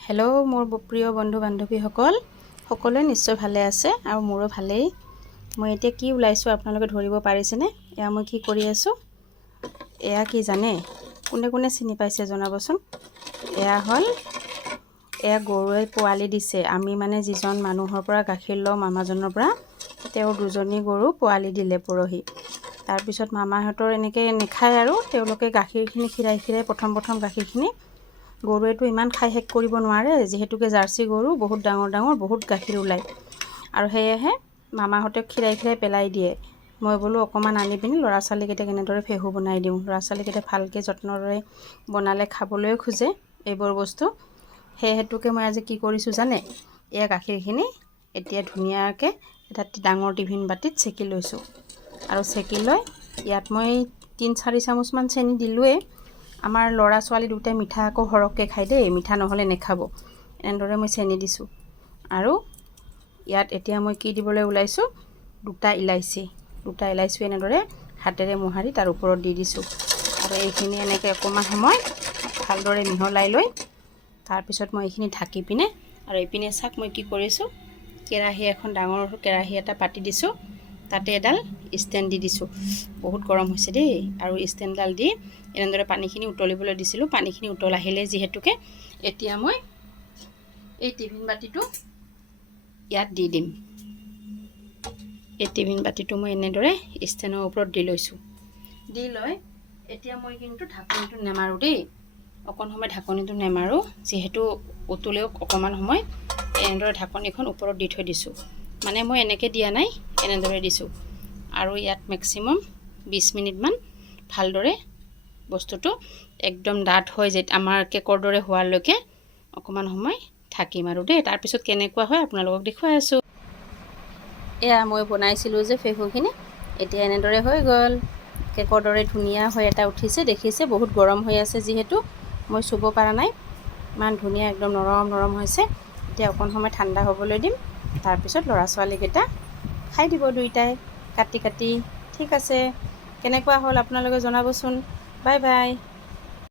Hello' মোৰ প্ৰিয় বন্ধু বান্ধৱীসকল, সকলোৱে নিশ্চয় ভালে আছে আৰু মোৰো ভালেই। মই এতিয়া কি ওলাইছোঁ আপোনালোকে ধৰিব পাৰিছেনে? এয়া মই কি কৰি আছোঁ? এয়া কি জানে? কোনে কোনে চিনি পাইছে জনাবচোন। এয়া গৰুৱে পোৱালি দিছে। আমি মানে যিজন মানুহৰ পৰা গাখীৰ লওঁ, মামাজনৰ পৰা, তেওঁ দুজনী গৰু পোৱালি দিলে পৰহি। তাৰপিছত মামাহঁতৰ এনেকৈ নেখায় আৰু তেওঁলোকে গাখীৰখিনি খীৰাই প্ৰথম গাখীৰখিনি, গৰুৱেটো ইমান খাই শেষ কৰিব নোৱাৰে, যিহেতুকে জাৰ্চি গৰু বহুত ডাঙৰ বহুত গাখীৰ ওলায়, আৰু সেয়েহে মামাহঁতে খীৰাই পেলাই দিয়ে। মই বোলো অকণমান আনি পিনি ল'ৰা ছোৱালীকেইটাক এনেদৰে ফেহু বনাই দিওঁ। ল'ৰা ছোৱালীকেইটা ভালকৈ যত্নৰে বনালে খাবলৈ খোজে এইবোৰ বস্তু। হেতুকে মই আজি কি কৰিছোঁ জানে? এয়া গাখীৰখিনি এতিয়া ধুনীয়াকৈ এটা ডাঙৰ টিফিন বাতিত চেকি লৈছোঁ, আৰু চেকি লৈ ইয়াত মই 3-4 চামুচমান চেনি দিলোঁৱেই। আমাৰ ল'ৰা ছোৱালী দুটাই মিঠা আকৌ সৰহকৈ খায় দেই, মিঠা নহ'লে নেখাব। এনেদৰে মই চেনি দিছোঁ, আৰু ইয়াত এতিয়া মই কি দিবলৈ ওলাইছোঁ, দুটা ইলাইচি এনেদৰে হাতেৰে মোহাৰি তাৰ ওপৰত দি দিছোঁ। আৰু এইখিনি এনেকৈ অকণমান সময় ভালদৰে মিহলাই লৈ তাৰপিছত মই এইখিনি ঢাকি পিনে, আৰু এইপিনে চাওক মই কি কৰিছোঁ, ডাঙৰ কেৰাহী এটা পাতি দিছোঁ, তাতে এডাল ষ্টেণ্ড দি দিছোঁ। বহুত গৰম হৈছে দেই। আৰু ষ্টেণ্ডডাল দি এনেদৰে পানীখিনি উতলিবলৈ দিছিলোঁ। পানীখিনি উতল আহিলে যিহেতুকে এতিয়া মই এই টিফিন বাতিটো ইয়াত দি দিম। এই টিফিন বাতিটো মই এনেদৰে ষ্টেণ্ডৰ ওপৰত দি লৈছোঁ। দি লৈ এতিয়া মই কিন্তু ঢাকনিটো নেমাৰোঁ দেই, অকণ সময় ঢাকনিটো নেমাৰোঁ, যিহেতু উতলেও অকণমান সময় এনেদৰে ঢাকনিখন ওপৰত দি থৈ দিছোঁ। মানে মই এনেকৈ দিয়া নাই, এনেদৰে দিছোঁ। আৰু ইয়াত মেক্সিমাম 20 মিনিটমান ভালদৰে বস্তুটো একদম ডাঠ হৈ আমাৰ কেকৰ দৰে হোৱালৈকে অকণমান সময় থাকিম আৰু দেই। তাৰপিছত কেনেকুৱা হয় আপোনালোকক দেখুৱাই আছোঁ। এয়া মই বনাইছিলোঁ যে ফেহুখিনি, এতিয়া এনেদৰে হৈ গ'ল। কেকৰ দৰে ধুনীয়া হৈ এটা উঠিছে, দেখিছে। বহুত গৰম হৈ আছে যিহেতু মই চুব পৰা নাই। ইমান ধুনীয়া একদম নৰম হৈছে। এতিয়া অকণ সময় ঠাণ্ডা হ'বলৈ দিম, তাৰপিছত ল'ৰা ছোৱালীকেইটা খাই দিব দুইটাই কাটি। ঠিক আছে, কেনেকুৱা হ'ল আপোনালোকে জনাবচোন। Bye bye.